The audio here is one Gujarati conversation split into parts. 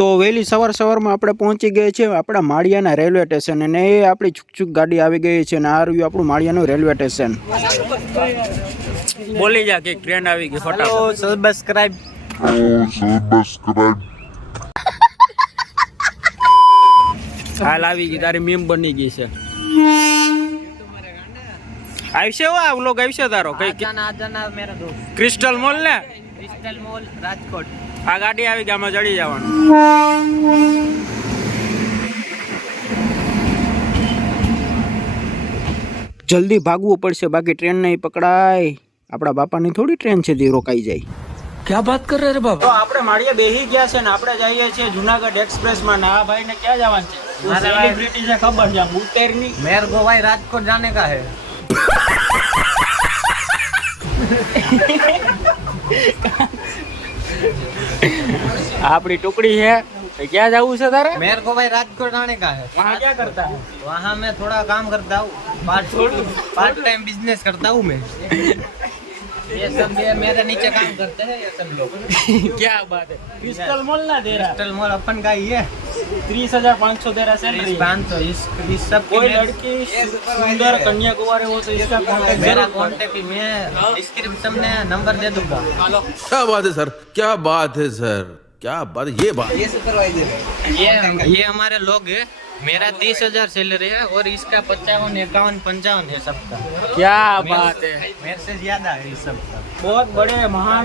તો વહેલી સવારમાં આપણે પહોંચી ગਏ છે આપણા માળિયાના રેલવે સ્ટેશન અને એ આપણી છુક ગાડી આવી ગઈ છે અને આ રહ્યું આપણું માળિયાનું રેલવે સ્ટેશન. બોલી જા કે ટ્રેન આવી ગઈ ફટાફટ. સબસ્ક્રાઇબ હાલ આવી ગઈ તારી મીમ બની ગઈ છે. આવશે આ વ્લોગ આવશે તારો કઈ ક્રિસ્ટલ મોલ ને ક્રિસ્ટલ મોલ રાજકોટ. આ ગાડી આવી ગઈ આમાં ચડી જવાનું. જલ્દી ભાગવું પડશે બાકી ટ્રેન નહીં પકડાય. આપણા બાપાની થોડી ટ્રેન છે તે રોકાઈ જાય. ક્યાં વાત કર રે બાબા. તો આપણે માળીએ બેહી ગયા છે ને આપણે જઈએ છીએ જુનાગઢ એક્સપ્રેસ માં. ના ભાઈ ને ક્યાં જવાનું છે? સેલિબ્રિટી છે ખબર છે મુતેરની મેર ગોવાઈ રાજકોટ જાને કા હે. આપણી टुकड़ी है. क्या जाऊँ से तारे? मेरे को भाई राजकोट आने का है. वहाँ क्या करता है? वहाँ मैं थोड़ा काम करता हूँ. पार्ट टाइम बिजनेस करता हूँ मैं. ये सब मेरे नीचे काम करते हैं ये सब लोग. क्या बात है. क्रिस्टल मॉल ना दे रहा. क्रिस्टल मॉल अपन का ही है. 30,500 दे रहा सैलरी. 500 इस सब कोई लड़की सुंदर कन्याकुमारी हो तो इसका कांटेक्ट मेरा कांटेक्ट मैं डिस्क्रिप्शन में नंबर दे दूंगा. क्या बात है सर, क्या बात है सर, क्या बात है. ये बात ये सुपरवाइजर है. ये हमारे लोग है. मेरा 30,000 सैलरी है और इसका 55, 51, 55 है सबका. क्या बात है. मेरे से ज्यादा है इस सबका. बहुत बड़े महान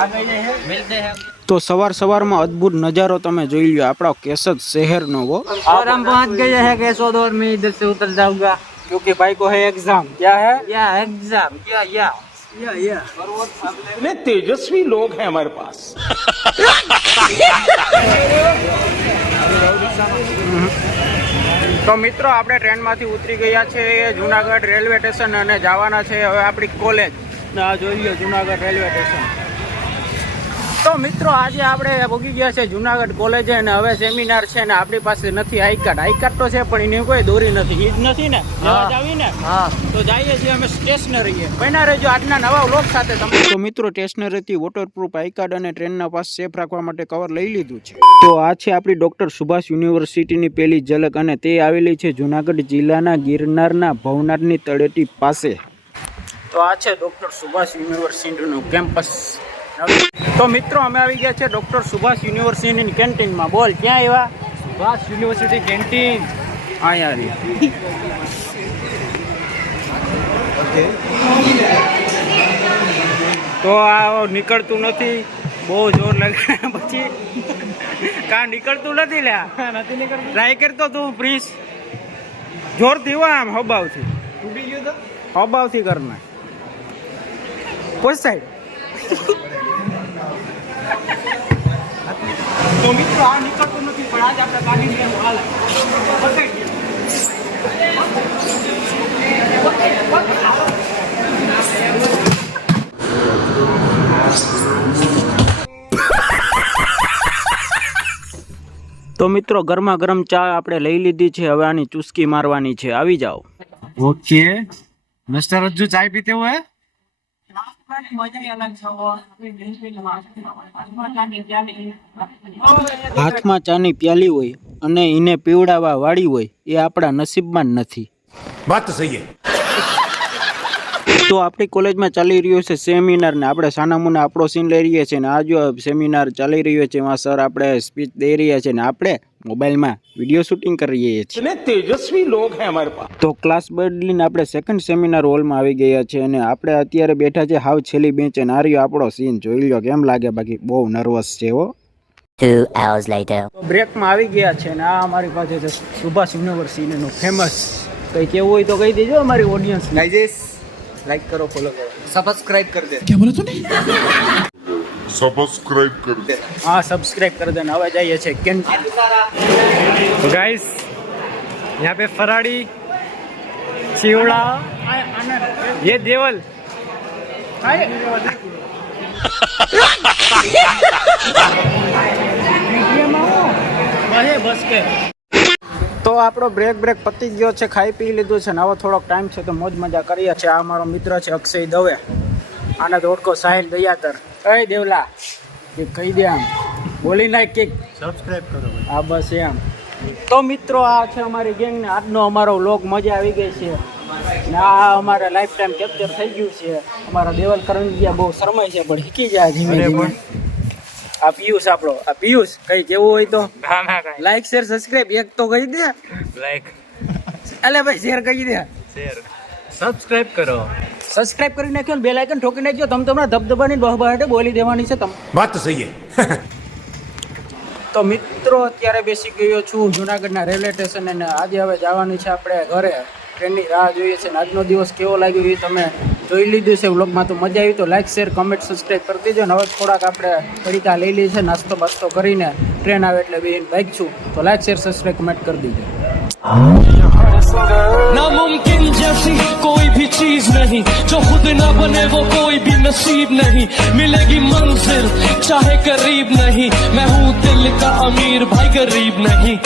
आ गए हैं. मिलते हैं. तो सवार अद्भुत नजारो તમે જોઈ લ્યો આપણા કેશોદ શહેરનો. वो और हम पहुंच गए हैं केशोद और मैं इधर से उतर जाऊंगा क्योंकि भाई को है एग्जाम. क्या है? या एग्जाम या इतने तेजस्वी लोग हैं हमारे पास. તો મિત્રો આપણે ટ્રેનમાંથી ઉતરી ગયા છે જુનાગઢ રેલવે સ્ટેશન અને જવાના છે હવે આપણી કોલેજ. આ જોઈ લો જુનાગઢ રેલવે સ્ટેશન. તો મિત્રો આજે આપણે ભોગી ગયા છે જુનાગઢ કોલેજે અને હવે સેમિનાર છે ને આપણી પાસે નથી આઈ કાર્ડ તો છે પણ એની કોઈ દોરી નથી. ઈ જ નથી ને જવાજ આવી ને. તો જઈએ છીએ અમે સ્ટેશનરીએ. બન્યા રહેજો આજના નવા વ્લોગ સાથે. તો મિત્રો સ્ટેશનરીથી વોટરપ્રૂફ આઈ કાર્ડ અને ટ્રેનના પાસ સેફ રાખવા માટે કવર લઈ લીધું છે. તો આ છે આપણી ડોક્ટર સુભાષ યુનિવર્સિટીની પહેલી ઝલક અને તે આવેલી છે જુનાગઢ જિલ્લાના ગિરનારના ભવનાથની તળેટી પાસે. તો આ છે ડોક્ટર સુભાષ યુનિવર્સિટીનું કેમ્પસ. તો મિત્રો અમે આવી ગયા છે ડોક્ટર સુભાષ યુનિવર્સિટીની કેન્ટીનમાં. બોલ ક્યાં આવ્યા? Subhash university canteen. હા યાર. તો આ નીકળતું નથી. બહુ જોર લાગે પછી કા નીકળતું નથી લ્યા. નથી નીકળતું. ટ્રાય કરતો તું પ્લીઝ. જોરથી હો આમ હબાવથી. તૂટી ગયો તો હબાવથી કરના. Post side. તો મિત્રો આ નીકળતું નથી પણ આજે આપણે કાઢી લેવાનું. હાલ બતાવી દે. તો મિત્રો ગરમા ગરમ ચા આપણે લઈ લીધી છે. હવે આની ચુસ્કી મારવાની છે. આવી જાઓ. ओके मिस्टर रज्जू चाय पीते हुए હાથમાં ચાની પ્યાલી હોય અને એને પીવડાવવા વાળી હોય એ આપણા નસીબમાં જ નથી. बात तो सही है. તો આપણી કોલેજમાં ચાલી રહ્યો છે સેમિનાર ને આપણે સાનામુના આપણો સીન લઈ રહ્યા છીએ ને આ જો સેમિનાર ચાલી રહ્યો છે એમાં સર આપણે સ્પીચ દઈ રહ્યા છે ને આપણે મોબાઈલમાં વિડીયો શૂટિંગ કરી રહ્યા છીએ. इतने तेजस्वी लोग हैं हमारे पास. તો ક્લાસ બદલીને આપણે સેકન્ડ સેમિનાર હોલમાં આવી ગયા છે અને આપણે અત્યારે બેઠા છે હાવ છેલ્લી બેન્ચ અને આ રહ્યો આપણો સીન. જોઈ લો કેમ લાગે. બાકી બહુ નર્વસ છે હો. 2 hours later. તો બ્રેકમાં આવી ગયા છે ને આ અમારી પાસે છે સુભાષ યુનિવર્સિટીનું ફેમસ. કંઈ કેવું હોય તો કહી દેજો અમારી ઓડિયન્સ. गाइस लाइक करो फॉलो करो सब्सक्राइब कर दे. सब्सक्राइब कर दे. हाँ सब्सक्राइब कर देना. હવે જઈએ છે કેન્ટીન. तो गाइस यहाँ पे फराड़ी चिवड़ा ये देवल બસ કે તો આપણો બ્રેક પતી ગયો છે. ખાઈ પી લીધું છે ને હવે થોડોક ટાઈમ છે તો મોજ મજા કરીએ છીએ. આ અમારો મિત્ર છે અક્ષય દવે. આને તો ઓળખો સાહિલ દયાતર. કઈ દેવલા એ કહી દે આમ. બોલી નાખ કે સબસ્ક્રાઇબ કરો હા બસ એમ. તો મિત્રો આ છે અમારી ગેંગ ને આજનો અમારો વ્લોગ. મજા આવી ગઈ છે ને આ અમારે લાઈફ ટાઈમ કેપ્ચર થઈ ગયું છે. અમારા દેવલ કરંગિયા બહુ શરમાય છે પણ શીખી જાય ધીમે ધીમે. આ પિયુષ આપણો, આ પિયુષ કઈ કેવું હોય તો લાઈક શેર સબસ્ક્રાઇબ એક તો કહી દે. લાઈક અલે ભાઈ શેર કહી દે. શેર સબસ્ક્રાઇબ કરો. સબસ્ક્રાઇબ કરી નાખ્યો ને બેલ આઇકન ઠોકી નાખજો. તમે તમને ધબધબાની બહબહાટે બોલી દેવાની છે તમે. बात तो सही है. તો મિત્રો અત્યારે બેસી ગયો છું જુનાગઢના રેલવે સ્ટેશન અને આજે હવે જવાનું છે આપણે ઘરે. ટ્રેનની રાહ જોઈએ છે ને આજનો દિવસ કેવો લાગ્યો એ તમે જોઈ લીધું છે વ્લોગમાં. તો મજા આવી તો લાઈક શેર કમેન્ટ સબસ્ક્રાઈબ કરી દેજો ને હવે થોડાક આપણે પડીકા લઈ લઈએ છે નાસ્તો બાસ્તો કરીને ટ્રેન આવે એટલે બેન બાઈક છું તો લાઈક શેર સબસ્ક્રાઈબ કમેન્ટ કરી દેજો. नामुमकिन जैसी कोई भी चीज नहीं जो खुद ना बने वो कोई भी नसीब नहीं मिलेगी मंजिल चाहे करीब नहीं मैं हूँ दिल का अमीर भाई गरीब नहीं